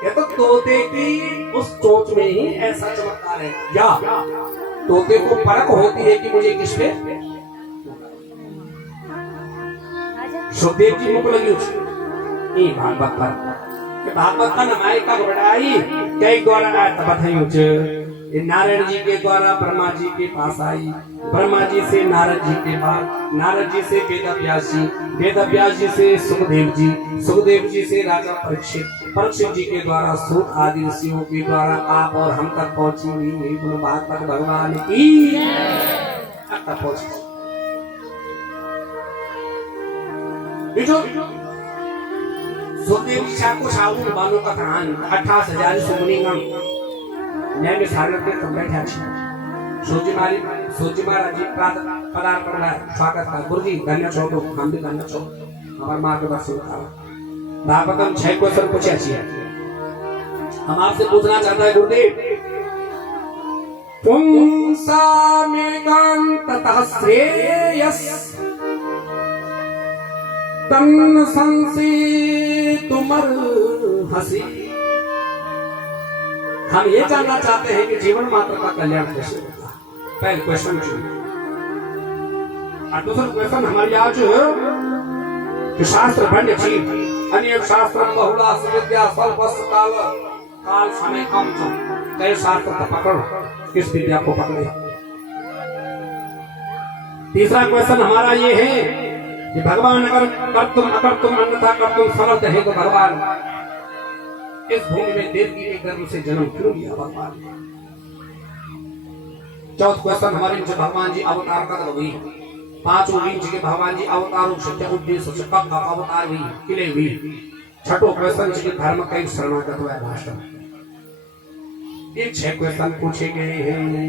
ये तो तोते की उस चोंच में ही ऐसा चमत्कार है, या तोते को परख होती है कि मुझे किस पे। सुखदेव जी मुख लगी उसकी भागवत पर, भागवत का नमाई का बढ़ाई कई द्वारा बताई नारायण जी के द्वारा ब्रह्मा जी के पास आई, ब्रह्मा जी से नारद जी के पास, नारद जी से वेदव्यास जी, वेदव्यास जी से सुखदेव जी, सुखदेव जी से राजा परीक्षित, परीक्षित जी के द्वारा सूत आदि ऋषियों के द्वारा आप और हम तक पहुंची हुई भागवत भगवान की तक पहुंची। सुखदेव जी को साबुन बानो का कहानी 28,000 सुमुनिगम मैं में सागर के कमरे थे अच्छी सोची महाराज जी पदार्थ कर रहा है स्वागत का गुरु जी धन्य छोड़ो हम भी धन्य छोड़ो हमारे मार्गदर्शन का भागवतम 6 क्वेश्चन पूछे अच्छी है। हम आपसे पूछना चाहता है गुरुदेव, पुंसा मेघान ततः श्रेयस तन संसी तुमर हसी। हम ये जानना चाहते हैं कि जीवन मात्र का कल्याण कैसे होता है, पहले क्वेश्चन सुनिए। और दूसरा क्वेश्चन हमारी आज कि शास्त्र भंड जीव अनेक शास्त्र बहुला सुविद्या स्वल्पस काल काल समय कम जो कई शास्त्र का पकड़ किस विद्या को पकड़े। तीसरा क्वेश्चन हमारा ये है कि भगवान अगर कर तुम अन्यथा कर तुम समर्थ है तो भगवान इस भूमि में देवकी के गर्भ से जन्म क्यों लिया भगवान ने। चौथा क्वेश्चन हमारे जो भगवान जी अवतार कब हुई, 5 इंच के भगवान जी अवतारों सत्य उद्देश्य से कब अवतार हुई किले हुई। छठो क्वेश्चन जी धर्म कई शरणागत हुआ भाषण। ये 6 क्वेश्चन पूछे गए हैं।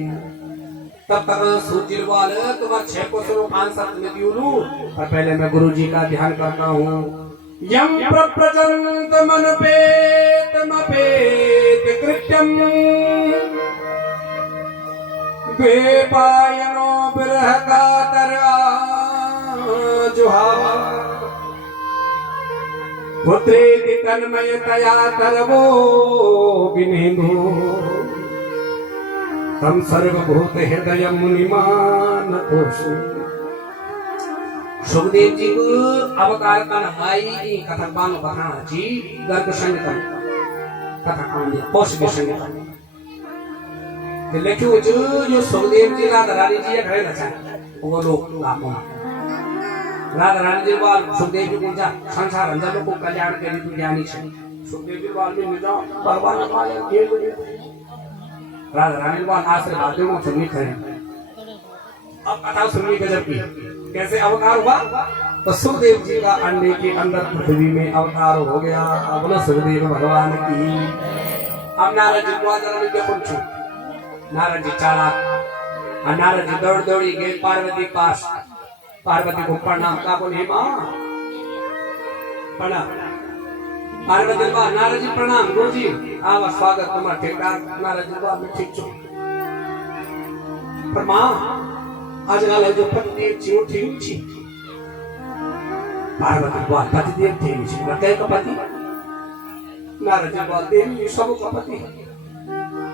तब तक सूचिरवाल तुम्हारे 6 क्वेश्चनों का आंसर मैं दियो पर पहले मैं गुरु जी का ध्यान करता हूँ। यम प्रप्रचंत मनुपेत मपेत कृत्यम द्वेपायनो विरह कातर जुहा पुत्रेति तन्मयतया तरवो विनेन्दु तम सर्वभूत हृदय मुनिमान तोषु। सुखदेव जी को अवतार का नमाई कथा बानो बखाना जी गर्ग संगतन कथा कहानी पोष के संगतन लिखियो जो सुखदेव जी राधा रानी जी घरे लचा वो लोग लापो राधा रानी जी बाल सुखदेव जी को जा संसार अंदर को कल्याण के लिए ज्ञानी छे। सुखदेव जी बाल में निजा भगवान वाले ये राधा रानी बाल आशीर्वाद देवो सुनी करे। अब कथा सुननी गजब की कैसे अवतार हुआ तो सुखदेव जी का अंडे के अंदर पृथ्वी में अवतार हो गया। अब सुखदेव भगवान की। अब नारद जी को पूछो, नारद जी चालाक और नारद जी दौड़ दौड़ी गए पार्वती पास। पार्वती को प्रणाम का बोले माँ प्रणाम। पार्वती को नारद जी प्रणाम गुरु जी आवा स्वागत तुम्हारा ठीक ठाक। नारद जी को मैं ठीक छो पर माँ आज गाले जो पतिदेव जी ठीक छी। पार्वती को पतिदेव ठीक छी बताए का पति। नारद जी को देवी सब का पति।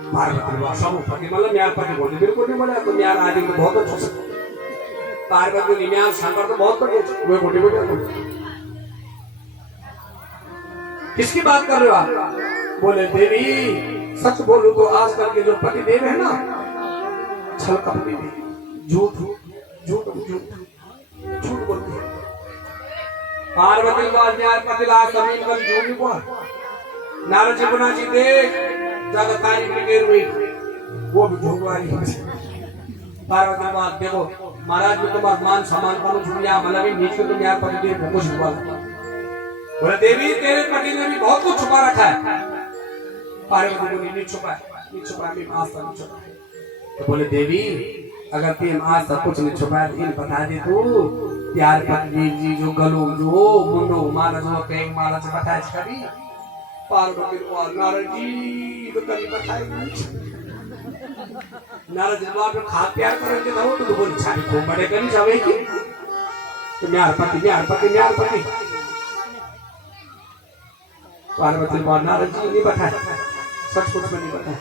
पार्वती को सब पति मतलब म्यार पति बोलते बिल्कुल नहीं बोला तो म्यार आदि में बहुत अच्छा सकता। पार्वती ने म्यार शंकर तो बहुत बड़े वे बोटे बोटे। किसकी बात कर रहे हो आप? बोले देवी सच बोलूं तो आजकल के जो पति देव है ना छल कपटी झूठ झूठ झूठ झूठ बोलते हैं। पार्वती को अन्याय पतिला जमीन पर झूठ बोल। नारद जी गुना जी देख जगत तारीफ की देर हुई वो भी झूठ वाली। पार्वती बात देखो महाराज में तुम्हारा मान सम्मान करो झूठिया मतलब नीचे तुम यार पति देव कुछ छुपा। बोले देवी तेरे पति ने भी बहुत कुछ छुपा रखा है। पार्वती को नहीं छुपा नहीं छुपा भी आज तक नहीं छुपा। तो बोले देवी अगर तुम आज सब कुछ नहीं छुपाया तो इन बता दे तू प्यार पत्नी जी जो गलो जो मुंडो माला जो पेंग माला से बताए कभी। पार्वती को नारद जी तो कभी बताए नारद जी आप खा प्यार करेंगे तो बोले छाई को बड़े कभी जावे की तो न्यार पति पार्वती बोल नारद जी नहीं बताए, सचमुच में नहीं बताए।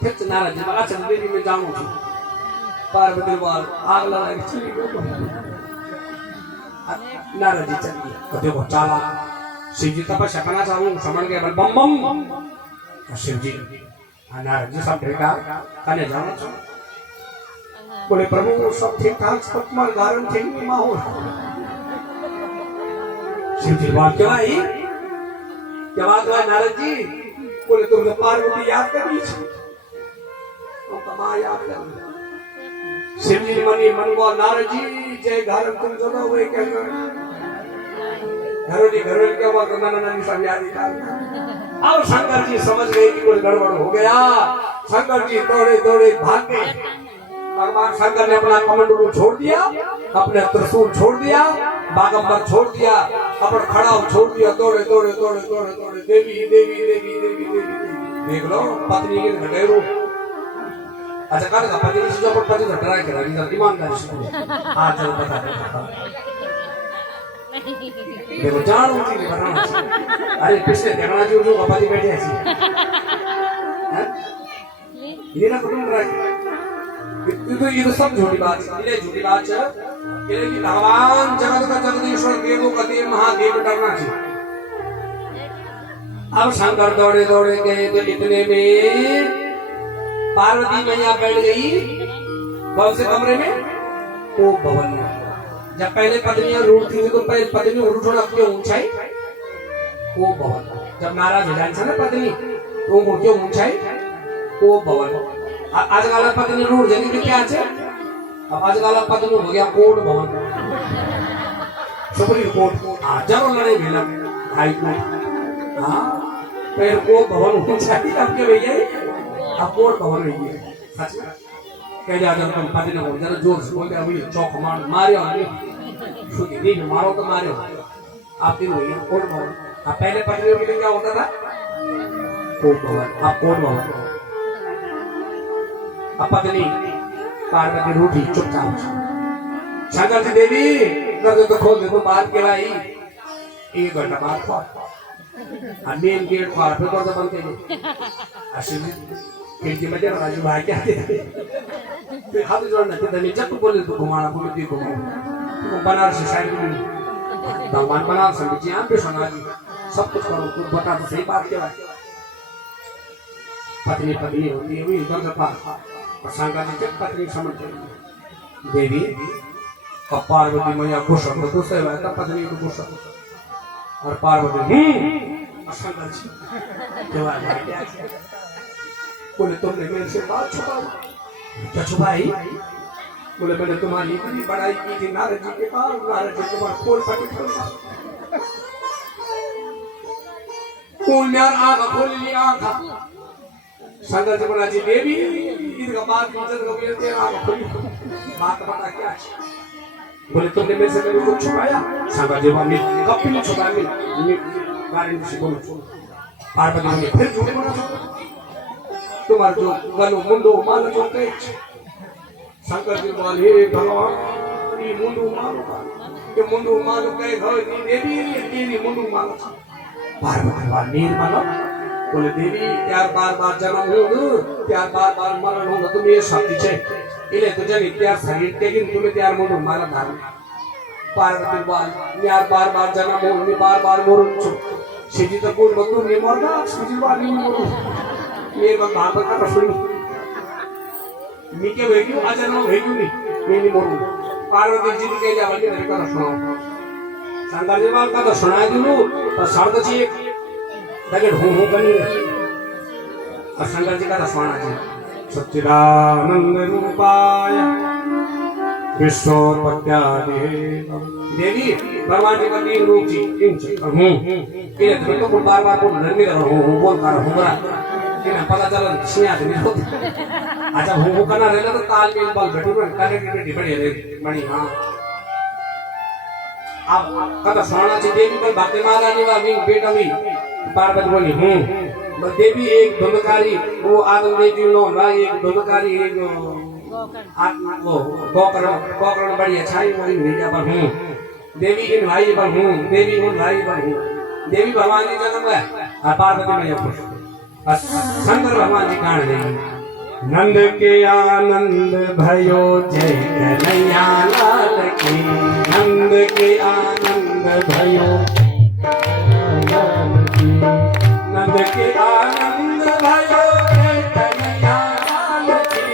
फिर से नारद जी बोला चल देवी में जाऊँ। पार्वती बोल आग लगा के चली गई। नारद जी चलिए तो देखो चाला शिव जी तपस्या करना चाहूँ समझ गए बम बम। शिव जी नारद जी सब ठीक ठाक करने जाना। बोले प्रभु सब ठीक ठाक, सब तुम्हारे धारण ठीक नहीं माहौल। शिव जी बात क्या आई, क्या बात हुआ नारद जी? बोले तुमने पार्वती याद कर ली, तुम माँ याद कर। शिव जी मनी मन को नारद जी जय घर तुम चलो वही क्या घरोली क्या हुआ, नानी सब याद निकाल। अब शंकर जी समझ गए कि कुछ गड़बड़ हो गया। शंकर जी दौड़े दौड़े भाग गए। भगवान शंकर ने अपना कमंडलू छोड़ दिया, अपने त्रिशूल छोड़ दिया, बागंबर छोड़ दिया, अपन खड़ाऊ छोड़ दिया। दौड़े दौड़े दौड़े दौड़े दौड़े देवी देवी देवी देवी देवी। देख लो पत्नी के घटेरू। अच्छा कहा पत्नी से जो अपन पति घटरा के रही ईमानदारी से आज चलो बता देखो जान उठी नहीं बताना। अरे पिछले देखना जो जो पति बैठे ऐसी ये ना कुटुंब रहे। ये तो सब झूठी बात है, झूठी बात है कि भगवान जगत का जगदीश्वर देवों का देव महादेव डरना चाहिए। अब शंकर दौड़े दौड़े गए तो इतने में पार्वती मैया बैठ गई कौन से कमरे में? वो भवन में। जब पहले पत्नियां रूठ थी तो पहले पत्नी उठोड़ा क्यों ऊंचाई? वो भवन। जब नाराज हो जाए ना पत्नी तो वो क्यों ऊंचाई? वो भवन। आज वाला पत्नी रूठ जाएगी तो क्या है? अब आज वाला पत्नी हो गया कोर्ट भवन, सुप्रीम कोर्ट। जब लड़े मिला हाई कोर्ट। हाँ फिर वो भवन ऊंचाई आपके भैया अब कोर्ट भवन रही है। सच में कह दिया जब तुम पति ने बोल जरा जोर से बोल दिया वही चौक मार मारे नहीं मारो तो मारे आपकी वही कोर्ट भवन। अब पहले पत्नियों के लिए क्या होता था? कोर्ट भवन। अब कोर्ट भवन। अब पत्नी पार्वती रूठी चुपचाप। शंकर जी देवी दरवाजे तो खोल दे तो बाहर के लाई 1 घंटा बाद खोल मेन गेट खोल फिर दरवाजा बंद कर खिड़की में जरा राजू भाई क्या फिर हाथ जोड़ना थे जब बोले तो घुमाना बोले तो घुमाओ बनारस साइड में भगवान बनारस में जी पे सोना जी सब कुछ करो तुम बता तो सही बात क्या है। पत्नी पत्नी होती है वही दरवाजा पार और शंकर जी जब पत्नी समझ गई देवी और पार्वती मैया खुश हो तो सही बात है पत्नी को खुश और पार्वती और शंकर जी बोले तुमने मेरे से बात छुपाई? क्या छुपाई? बोले मैंने तुम्हारी इतनी बड़ाई की थी नारद जी के पास, नारद जी तुम्हारा खोल पटी खोल आंख खोल लिया आंख। शंकर जी बोला जी देवी इनका बात आंख खोली बात बता क्या? बोले तुमने मेरे से मेरे को छुपाया? शंकर जी बोले कब भी छुपाया बोलो। पार्वती ने फिर झूठ बोला तुम्हारा जो गलो मुंडो मान जो कहे। शंकर जी बोले हे भगवान ये मुंडो मानो ये मुंडो मानो कहे घर देवी देवी मुंडो मानो। पार्वती बोले नीर मानो। बोले देवी प्यार बार बार जन्म होगा प्यार बार बार मरण होगा तुम ये शक्ति छे इले तुझे नित्यार शरीर तेगिन तुम्हें त्यार मुंडो मारा धारण। पार्वती बोले यार बार बार जन्म होगा बार बार मरण छु शिवजी तो बोल बंधु ने मरना शिवजी वाली ये बात का प्रश्न नीचे वेक्यू अजन्म वेक्यू नहीं मोरू। पार्वती जी के लिए वाली का सुनाओ। शंकर जी बाल का तो सुनाई दूँ तो शब्द चाहिए लगे हूँ बनी और शंकर जी का तो सुना जी सच्चिदानंद रूपाय विश्वोत्पत्त्यादि देवी भगवान जी का 3 रूप जी ये तो बार बार बोल नहीं कर हूँ बोल कर हूँ पता चला सिया अच्छा हूँ करना रहेगा तो ताल में बल बैठू कनेक्टिविटी बड़ी हाँ। अब कथा सुनाना चाहिए देवी पर भक्ति महारानी वाली बेटा भी पार्वती बोली देवी एक धुंधकारी वो आदम देवी नो एक धुंधकारी एक वो गोकर्ण बड़ी अच्छाई वाली भैया पर देवी इन भाई पर देवी उन भाई पर देवी भगवान जी जन्म हुआ और पार्वती मैया खुश और शंकर भगवान जी कान देंगे नंद के आनंद भयो जय कन्हैया लाल की नंद के आनंद भयो नंद के आनंद भयो जय कन्हैया लाल की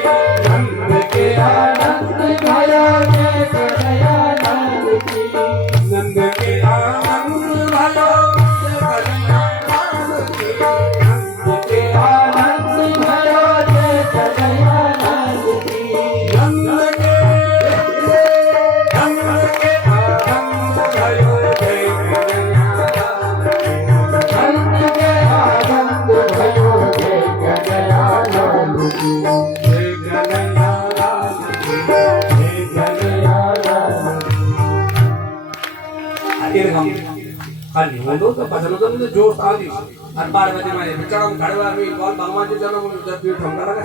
नंद के आनंद भयो जय कन्हैया लाल की नंद के आनंद भयो जय कन्हैया लाल की नंद के आनंद भयो जय कन्हैया लाल की नंद के आनंद भयो जय कन्हैया लाल की नंद के आनंद भयो जय कन्हैया लाल की जय कन्हैया लाल की जय कन्हैया लाल की खाली हो दो तो भजन तो मुझे जोश आ दी और पार्वती माई बेचारा खड़वा में कौन भगवान जी जन्म जब भी ठुमका लगा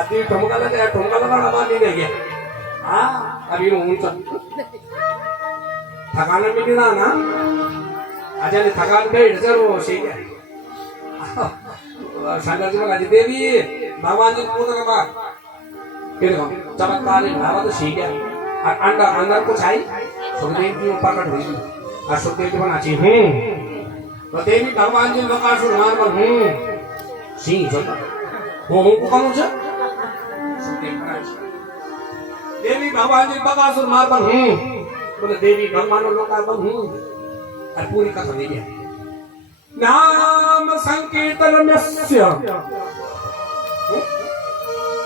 आदमी ठुमका लगा आवाज नहीं देंगे हाँ अभी उनका थकान मिली ना ना अच्छा नहीं थकान गई जरूर वो सही है शंकर जी बोला देवी भगवान जी पूछ रहा बात फिर चमत्कार भावा तो सीख गया और अंदर कुछ आई सुखदेव जी प्रकट हुई और सुखदेव जी बना चाहिए तो देवी भगवान जी लोकासुर मार पर सिंह जोता वो को कौन से देवी भगवान जी बकासुर मार पर बोले देवी भगवान लोका पर और पूरी कथा नहीं है नाम संकीर्तन मस्य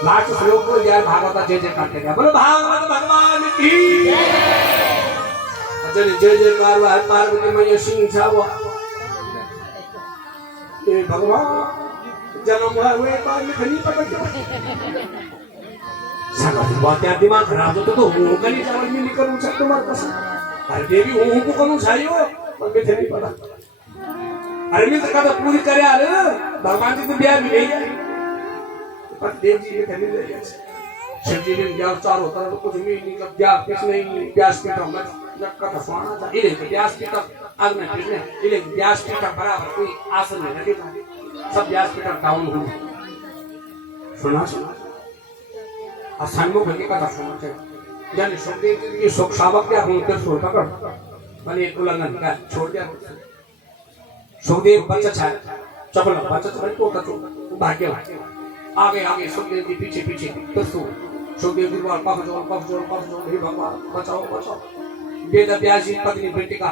लास्ट श्लोक को यार भागवत जय जय करते गया बोलो भागवत भगवान की जय जय जयकार हुआ पार्वती मैया सिंह छावा ये भगवान जन्म हुआ हुए बार में खनी पकड़ के साला बहुत यार दिमाग खराब हो तो वो गली चावल में निकल उछल तुम्हारे पास अरे देवी वो को कौन चाहिए पर मैं नहीं पता अरे मैं तो कदा पूरी करे यार भगवान जी तो ब्याह भी गई है पर देव जी के खनी ले गया शिव जी ने ब्याह चार होता तो कुछ भी नहीं कब ब्याह किस नहीं ब्याह पे तो मत का फसवाना था इले ब्यास की तक आग में किसने इले ब्यास की तक बराबर कोई आसन में लगे सब ब्यास की तक डाउन हो सुना असन्मुख होके कथा सुना चाहिए जाने सुखदेव जी की शोक शावक क्या हूं तेरे सोता कर बने उल्लंघन का छोड़ दिया सुखदेव बच्चा छाया चपल बच्चा छाया तो भाग्य आगे आगे सुखदेव जी पीछे पीछे तो सुखदेव जी बोल पफ जोड़ हे भगवान बचाओ बचाओ वेद व्यास जी पत्नी बेटी का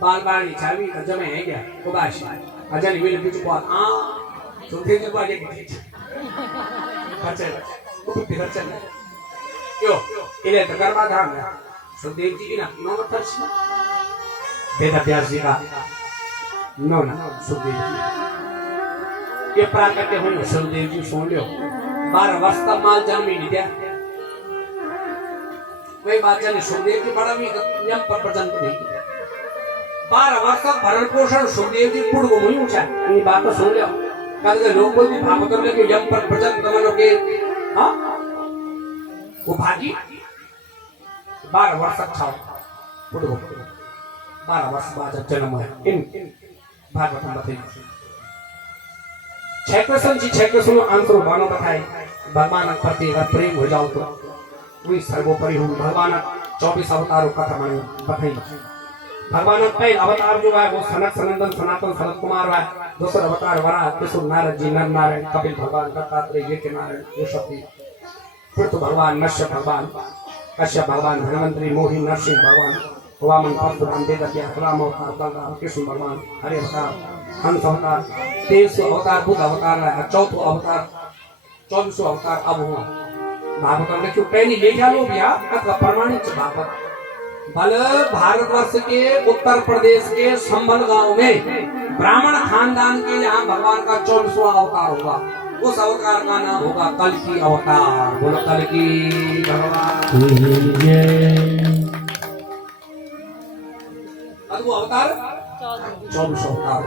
बाल बाणी छावी का जमे है क्या को बाशी अजन वेल बीच को आ सुखदेव जी को आगे अच्छा फिर चल क्यों इले तो गरबा धाम सुखदेव जी ना नो मतलब वेद व्यास जी का नो ना सुखदेव जी ये प्राकट्य हुई सुखदेव जी सुन लियो 12 वर्ष का माल जन्मी नहीं दिया वही बात चले सुखदेव जी बड़ा भी यम पर प्रजंत नहीं 12 वर्ष का भरण पोषण सुखदेव जी पुड़ को मुई ऊंचा ये बात तो सुन लियो कल के लोग बोल भी भागवत में कि यम पर प्रजंत मनो के हां वो भागी 12 वर्ष तक छाओ पुड़ को 12 वर्ष बाद जन्म है इन भागवत में बताइए 6 क्वेश्चन जी 6 क्वेश्चन आंसर बानो बताए भगवान प्रति अगर प्रेम हो जाओ तो वही सर्वोपरि हूँ भगवान 24 अवतारों का कथा बताई भगवान पहले अवतार जो है वो सनत सनंदन सनातन सनत कुमार है दूसरा अवतार वराह त्रिशूल नारद जी नर नारायण कपिल भगवान दत्तात्रेय ये के नारायण ये शक्ति फिर तो भगवान नश्य भगवान कश्यप भगवान धनवंतरी मोहि नरसिंह भगवान वामन परशुराम वेदव्यास राम अवतार बलराम कृष्ण भगवान हरि अवतार हंस अवतार 23 अवतार बुद्ध अवतार है 4वां अवतार 24 अवतार अब हुआ भागवत में क्यों पहली ले जा लो भैया अथवा प्रमाणित भागवत बल भारतवर्ष के उत्तर प्रदेश के संभल गांव में ब्राह्मण खानदान के यहाँ भगवान का 24वां अवतार होगा उस अवतार का नाम होगा कल्कि अवतार बोलो कल्कि भगवान वो अवतार 24 अवतार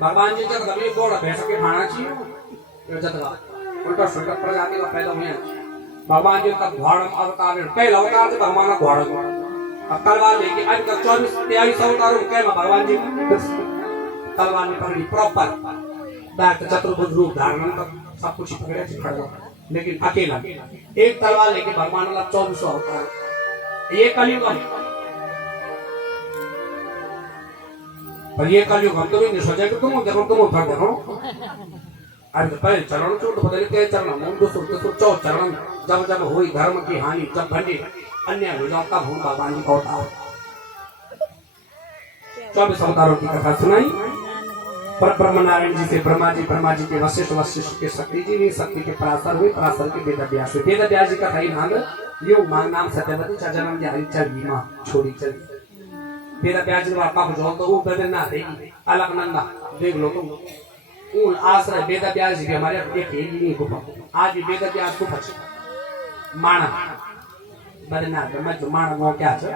भगवान जी जब कभी दौड़ भैंस के खाना चाहिए उल्टा सुल्टा प्रजाति का पैदा हुए भगवान जी का घोड़ अवतार पहला अवतार से भगवान का घोड़ अब तलवार लेके आज तक 24-23 अवतारों के में भगवान जी तलवार में पकड़ी प्रॉपर बैठ चतुर्भुज रूप धारण कर सब कुछ पकड़े खड़ा, लेकिन अकेला एक तलवार लेके भगवान वाला 24 अवतार। ये कलयुग है, पर ये कलयुग हम तो नहीं सोचा कि तुम देखो तुम उठा देखो आज पहले चरण चोट बदल के चरण मुंडो सुरत चौ चरण जब जब हुई धर्म की हानि, जब बने अन्याय हो जाओ तब हम भगवान जी का अवतार 24 अवतारों की कथा सुनाई। पर ब्रह्म नारायण जी से ब्रह्मा जी के वशिष्ठ, वशिष्ठ के शक्ति जी हुई, शक्ति के पराशर हुए, पराशर के वेद व्यास हुए। वेद व्यास जी का कई नाम यो मान नाम सत्यवती जन्म या चल बीमा छोड़ी चली। वेद व्यास जी बापा को जोड़ तो वो बदल ना देगी अलकनंदा देख लो तुम उन आश्रय वेद व्यास जी के हमारे एक ही गुफा आज भी वेद व्यास गुफा माना बदनाथ में जो माना वो क्या है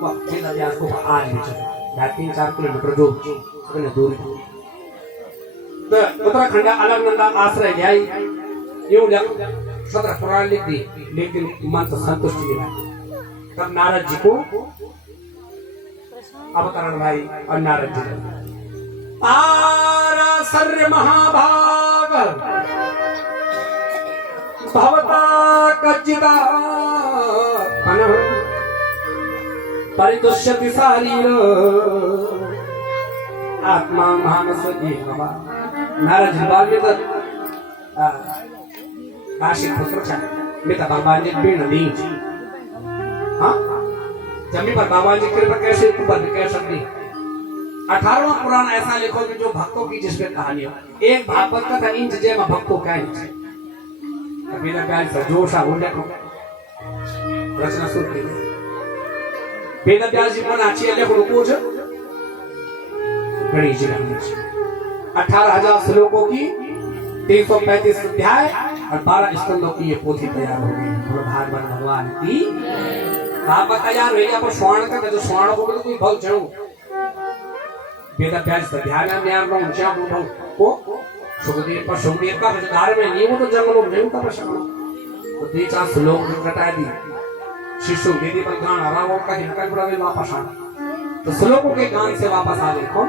वो वेद व्यास गुफा आज भी चले 3-4 किलोमीटर दूर तो उत्तराखंड अलकनंदा आश्रय जाई यूं जब 17 पुराण लिख दी, लेकिन मन से संतुष्टि नहीं। तब नारद जी को अवतरण भाई और नारद जी पाराशर्य महाभाग भवता कच्चिता परिदुष्यति शारीर आत्मा मानस जीवा। नारद जी बाल में तो काशी पुत्र छा में तो भगवान जी बीन दी हाँ जमी पर भगवान जी कृपा कैसे ऊपर कह सकती। 18वां पुराण ऐसा लिखो कि जो भक्तों की जिसमें कहानी हो। एक भागवत कथा इंच जय में भक्तों का इंच कभी ना प्यार से जोशा हो देखो रचना सुन के वेद व्यास जी मन अच्छी है लेखो पूछ गणेश जी 18,000 श्लोकों की 335 अध्याय और 12 स्कंदों की ये पोथी तैयार हो गई। भागवत भगवान की भागवत तैयार हुई। अब स्वर्ण का जो स्वर्ण हो गया कोई बहुत चढ़ू वेद व्यास ध्यान में यार ना ऊंचा उठो को सुखदेव का विचार में नहीं वो तो जंगलों में नहीं का प्रश्न तो 2-4 श्लोक घटा दी शिशु दीदी पर गान रावण का झटका पूरा वापस आना तो श्लोकों के गान से वापस आ गए कौन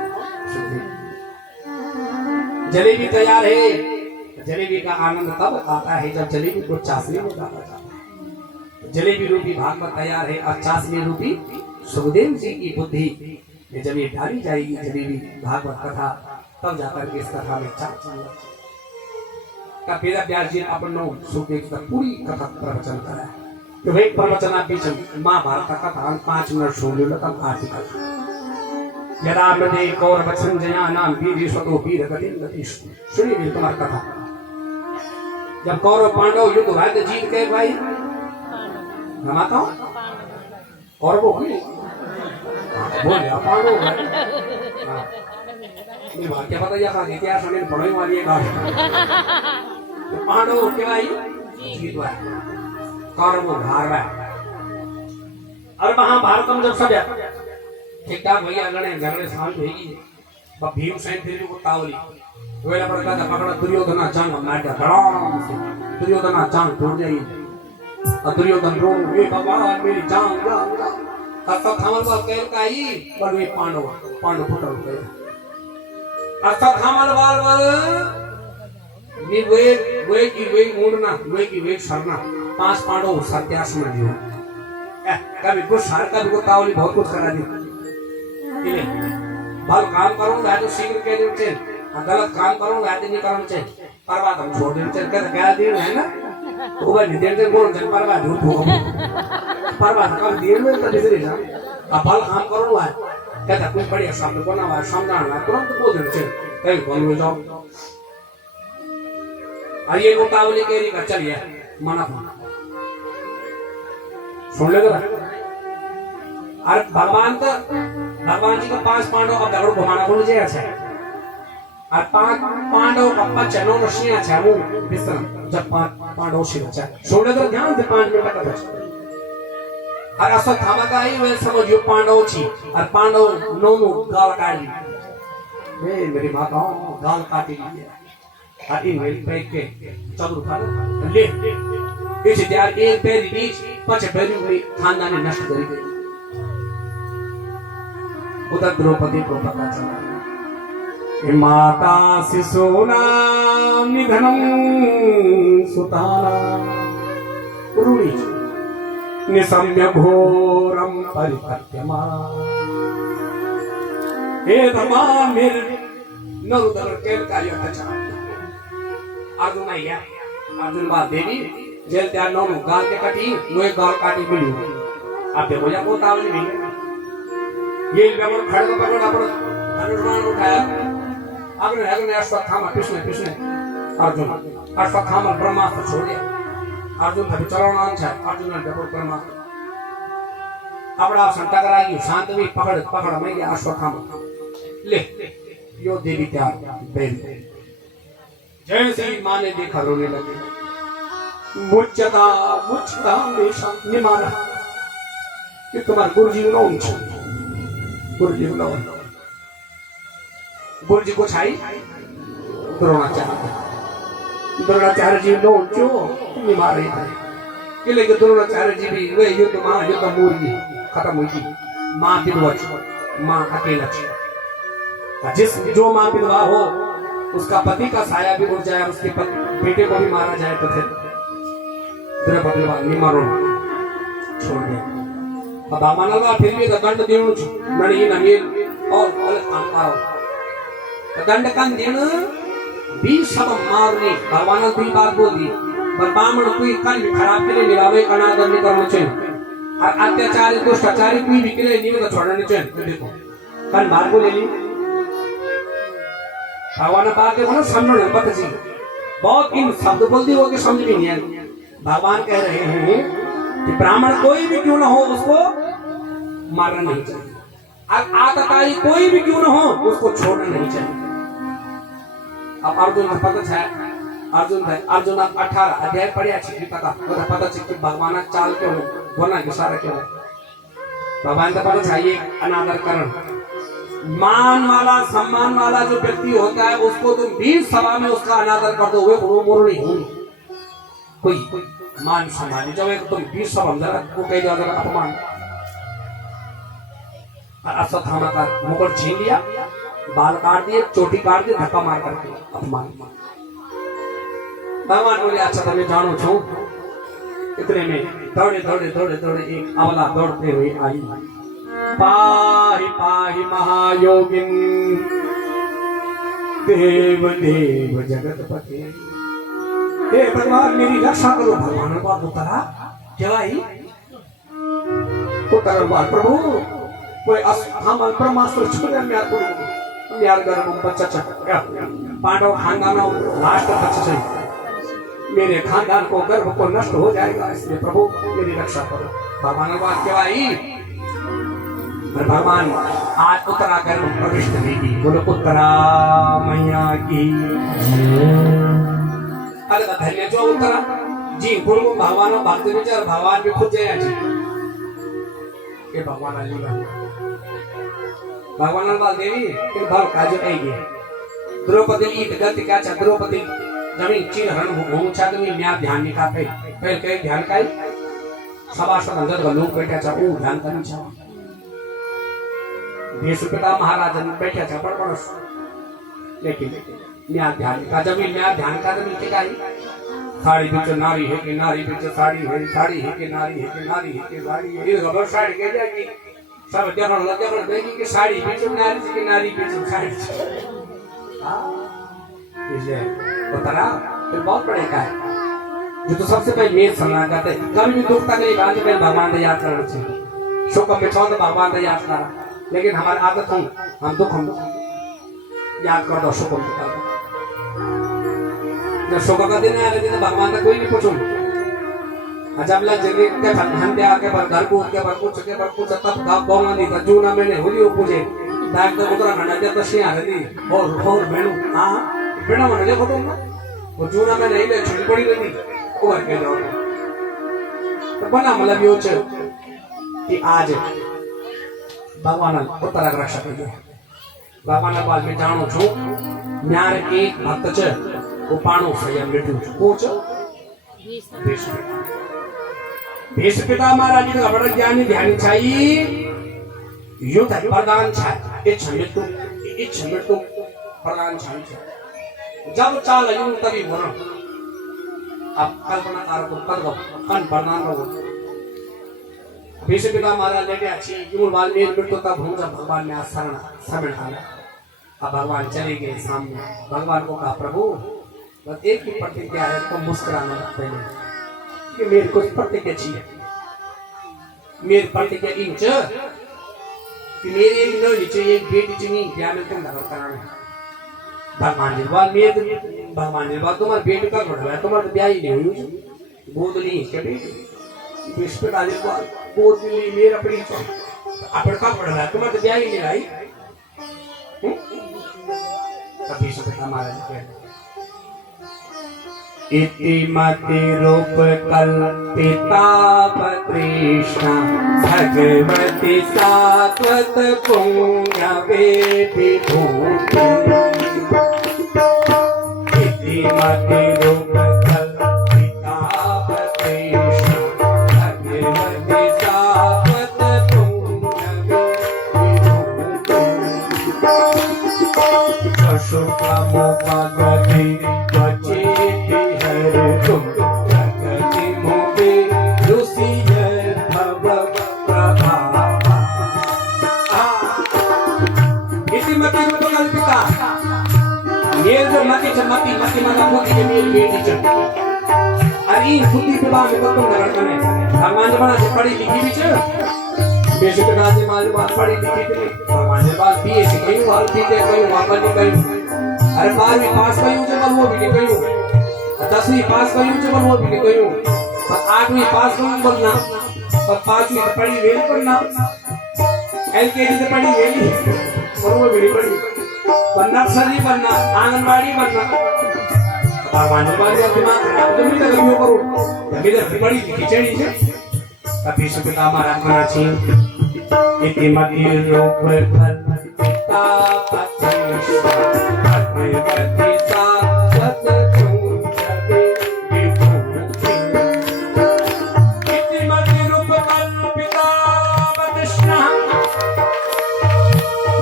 जलेबी तैयार है। जलेबी का आनंद तब आता है जब जलेबी को चाशनी में डाला जाता है। जलेबी रूपी भागवत तैयार है और चाशनी रूपी सुखदेव जी की बुद्धि में जब ये डाली जाएगी जलेबी भागवत कथा तब जाकर के इस कथा में का वेद व्यास जी अपनो सुखदेव का पूरी कथा प्रवचन करा है। तो एक प्रवचना बीच महाभारत का कथा 5 मिनट सुन लो तब आरती कथा यदा मदे कौरव संजया नाम वीर स्वतो वीर गति सुनिए तुम्हारी कथा। जब कौरव पांडव युद्ध हुआ तो जीत गए भाई नमाता कौरवों की बोल पांडव क्या पता या इतिहास में पढ़ने वाली है पांडव के भाई जीत हुआ कौरवों हार हुआ। और महाभारत में जब सब ठीक ठाक भैया झगड़े शांत होगी भीमसेन फिर को तावली वेला पर का पकड़ा दुर्योधन जांग मार दिया धड़ाम से दुर्योधन जांग टूट गई और दुर्योधन रो ए भगवान मेरी जांग तब तक थामल बात कह का ही बड़े पांडव फुटल गए अच्छा थामल वाल नी वे की मुड़ना वे की सरना 5 पांडव सत्यास में दियो कभी कुछ सार का भी तावली बहुत कुछ करा दी भल काम करूंगा तो शीघ्र कह देना चाहिए गलत काम करूंगा तो नहीं करना चाहिए परवाह हम छोड़ देना चाहिए कहते क्या दिन है ना तो वह नहीं देते बोल चल परवाह झूठ हो परवाह कल दिन में तो बिजली जा अब भल काम करूंगा कहता कुछ बढ़िया शब्द को ना समझाना तुरंत बोल देना चाहिए कहीं बोल जाओ और ये मुकाबले के लिए चलिए मना सुन ले अरे भगवान जी का 5 पांडव अब दगड़ घुमाना बोल जे अच्छा और 5 पांडव पप्पा चनो नशी अच्छा वो विश्राम जब 5 पांडव से अच्छा सुन ले तो ध्यान से 5 मिनट का बच और असर थामा का ही वे समझो पांडव छी और पांडव नो गाल काट दी मेरी माता गाल काटी दी और इन मेरी पैक के चतुर उठा ले इस यार एक पैर बीच 5 पैर में खानदान नष्ट कर गई उधर द्रौपदी को पता चला कि माता शिशूना निधनम सुताना रुणी निशम्य घोरम परिपत्यमा हे भगवान मेरे नरुदर केल कार्य अच्छा अर्जुन आया अर्जुन बात देवी जेल त्यार नो गाल के कटी मुए गाल काटी मिली आप देखो या को तावली मिली ये व्यवहार खड़े को पकड़ अपन धनुर्बाण उठाया अग्नि अग्नि अश्वत्थामा कृष्ण अर्जुन अश्वत्थामा ब्रह्मास्त्र छोड़ दिया अर्जुन अभी चलाना अच्छा अर्जुन ने देखो ब्रह्मास्त्र अपना संता कराई शांत भी पकड़ मैं गया अश्वत्थामा ले यो देवी त्याग बेल जैसे ही माँ ने देखा रोने लगे मुच्छता निमाना कि तुम्हारे गुरुजी गुरुजी को छाई द्रोणाचार्य जी नो क्यों निमार रही थे कि लेकिन द्रोणाचार्य जी भी वे युद्ध मूर्ति खत्म हुई थी माँ विधवच माँ अकेला जिस जो माँ विधवा हो उसका पति का साया भी उड़ जाए उसके बेटे को भी मारा जाए तो फिर द्रौपदी निमारो छोड़ दिया अब मानवा फिर भी दंड देणु मणि नमील और अंकारो दंड का देण भी सब मारने भगवान की बात बोली पर ब्राह्मण कोई कल खराब के लिए निरावे अनादर नहीं करना चाहिए और अत्याचारी दुष्टाचारी कोई भी के लिए नहीं मतलब छोड़ना चाहिए देखो कल बात को ले ली भगवान बात देखो ना समझ पता जी बहुत इन शब्द बोल दी हो के समझ भी नहीं है भगवान कह रहे हैं कि ब्राह्मण कोई भी क्यों ना हो उसको मारना नहीं चाहिए और आतताई कोई भी क्यों ना हो उसको छोड़ना नहीं चाहिए अब अर्जुन पता है अर्जुन 18 अध्याय पढ़िया छी पता छी कि भगवान चाल क्यों बोलना इशारा क्यों भगवान का पता चाहिए अनादर करण मान वाला सम्मान वाला जो व्यक्ति होता है उसको तुम 20 सभा में उसका अनादर कर दो वो मोर नहीं होगी कोई मान सम्मान जब एक तुम 20 सभा में जरा को कह दिया जरा अपमान अश्वत्थामा का मुकुट छीन लिया बाल काट दिए चोटी काट दी धक्का मार करके अपमान भगवान बोले अच्छा तो मैं जानू छू इतने में दौड़े एक अबला दौड़ते हुए आई पाहि पाहि महायोगिन देव देव जगतपति हे भगवान मेरी रक्षा करो भगवान बात उतरा जवाई उतर बात प्रभु कोई हम ब्रह्मास्त्र छोड़े मैं यार गर्भ बच्चा पांडव खानदान लास्ट बच्चा चाहिए मेरे खानदान को गर्भ को नष्ट हो जाएगा इसलिए प्रभु मेरी रक्षा करो भगवान बात जवाई भगवान आज उत्तरा गर्भ प्रविष्ट देगी बोलो उत्तरा मैया की अरे धन्य जो उत्तरा जी गुरु भगवान भक्त विचार भगवान भी खुद जया जी ये भगवान अली भगवान बाल देवी फिर भाव काजो आएगी द्रौपदी ईद गति का चा द्रौपदी जमीन चीन हरण घूम छा तो म्या ध्यान निका पे पहले कई ध्यान काई सभा संगत का लोग बैठा चा ओ ध्यान करनी छा देशपिता महाराज बैठा चा बड़ लेकिन म्या ध्यान का जमीन म्या ध्यान का जमीन के काई साड़ी बीच नारी है कि नारी बीच साड़ी है साड़ी है कि नारी है कि नारी है कि साड़ी है ये खबर साड़ी के जाएगी सब देखो लगे पर देखी कि साड़ी बीच नारी की नारी बीच साड़ी हां इसे उतरा फिर बहुत बड़े का है जो तो सबसे पहले मेल समझा जाते कभी भी दुख तक नहीं बात पहले भगवान को याद करना चाहिए शोक में छोड़ दो भगवान को याद करा लेकिन हमारी आदत है हम दुख याद कर दो शोक में जब शोक का दिन आया तो भगवान का कोई नहीं पूछो जब लग जगह के धन दे आके पर घर को के पर कुछ तब गाँव नहीं था जूना मैंने होली पूछे दाग तो उतरा खंडा जब तो सिया हरी और बेणु हाँ बेणु मैंने देखो तुम वो जूना में नहीं ले छुट्टी पड़ी नहीं वो के जाओ तो बना मतलब यो कि आज भगवान उत्तरा रक्षा कर दिया भगवान बाल में जानो छू न्यार एक भक्त छ वो पाणो संयम बैठो को भीष्म पिता महाराज जी का बड़ा ज्ञानी ध्यान चाहिए युद्ध प्रदान इच्छमितु प्रदान जब चाल यूं तभी मरण अब कल्पना कार को कन प्रदान हो विश्व पिता महाराज लेके अच्छी यूं वाल्मीकि मृत्यु तब हूं जब भगवान ने आशरण समय ढाला। अब भगवान चले गए सामने। भगवान को कहा प्रभु बस एक ही प्रतिज्ञा है तो मुस्कुराना पहले कि मेरे को प्रतिज्ञा चाहिए। मेरी प्रतिज्ञा इंच कि मेरी एक नौनी चाहिए एक बेटी चाहिए ब्याह में तुम धर्म कराना। भगवान ने बात तुम्हारे बेटी का घोड़ा है तुम्हारे ब्याह ही नहीं हुई गोद ली इसके बेटी विश्व गोद ली मेरे अपनी अपने का घोड़ा है तुम्हारे ब्याह ही नहीं लाई। तभी सुखता महाराज इति मति रूप कल्पिता कृष्ण भगवती सात्वत पुण्यवे विभूति। इति मति रूप कल्पिता कृष्ण भगवती सात्वत पुण्यवे विभूति। शुक्लमुपगति ये जो मती माना बुद्धि के मेरी बेटी चल अरे बुद्धि के बाद में तो तुम नगर करने भगवान जब से पढ़ी लिखी भी चल बेशक राजे माल बात पढ़ी लिखी थी भगवान ने बात भी ऐसी कहीं वाल भी दे कहीं वापस नहीं कहीं अरे 12वीं पास कहीं जब वो भी नहीं कहीं 10वीं पास कहीं जब वो भी नहीं कहीं और 8वीं पास कहीं बोलना और 5वीं तो पढ़ी वेल पढ़ना एलकेजी से पढ़ी वेल और वो भी नहीं पढ़ी नर्सरी बनना आंगनबाड़ी बनना भगवान ने बात दिमाग जब भी तक करो जब इधर बड़ी खिचड़ी है कभी सुखता महाराज मना छी इति मति रूप कल्पिता भगवती सात्वत पुण्यवे विभूति। इति मति रूप कल्पिता कृष्ण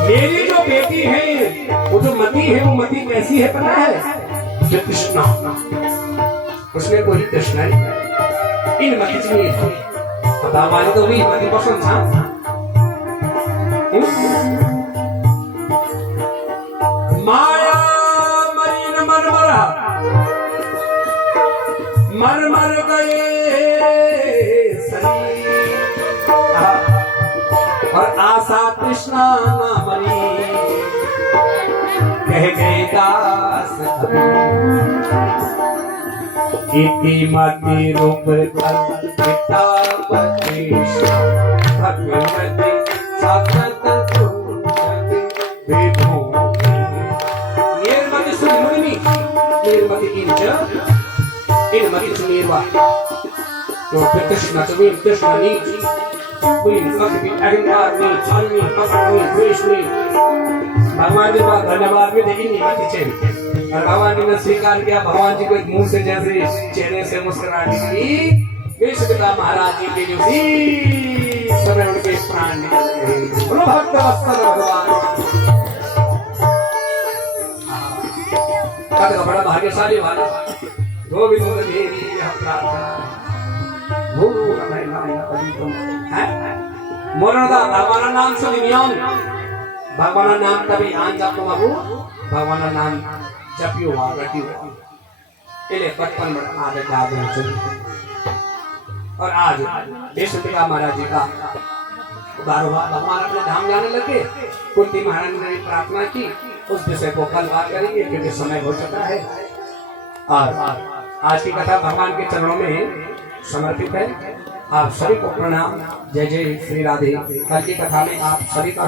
मेरी जो बेटी है वो जो मती है वो मती कैसी है पता है जो कृष्णा उसने कोई कृष्णा इन मती चाहिए पता वाले तो भी मती पसंद था। माया मरीन मर गए शरीर और आशा कृष्णा ना मरी कह गए दास इति मति रूप कल्पिता कृष्ण भगवती सात्वत पुण्यवे विभूति। निर्मति सुनिर्मति निर्मति किंच निर्मति सुनिर्वा तो कृष्ण चुमी कृष्ण नीची कोई कभी अहंकार नहीं छल नहीं कपट नहीं द्वेष नहीं भगवान के पास धन्यवाद भी देखी नहीं मत चाहिए और भगवान ने स्वीकार किया। भगवान जी को एक मुंह से जैसे चेहरे से मुस्कुराहट निकली विश्व पिता महाराज जी के जो समय उनके प्राण निकल गए। भक्त वत्सल भगवान का बड़ा भाग्यशाली वाला गोविंद देवी प्रार्थना मोरदा भगवान नाम से नियम भगवान नाम तभी आन जातो बाबू भगवान नाम जपियो रटियो इले 55 मिनट आदत डाल चली। और आज विश्व पिता महाराज जी का भगवान अपने धाम जाने लगे। कुंती महाराज ने प्रार्थना की उस विषय को कल बात करेंगे क्योंकि समय हो चुका है। और आज की कथा भगवान के चरणों में समर्पित है। आप सभी को प्रणाम। जय जय श्री राधे। कल की कथा में आप सभी का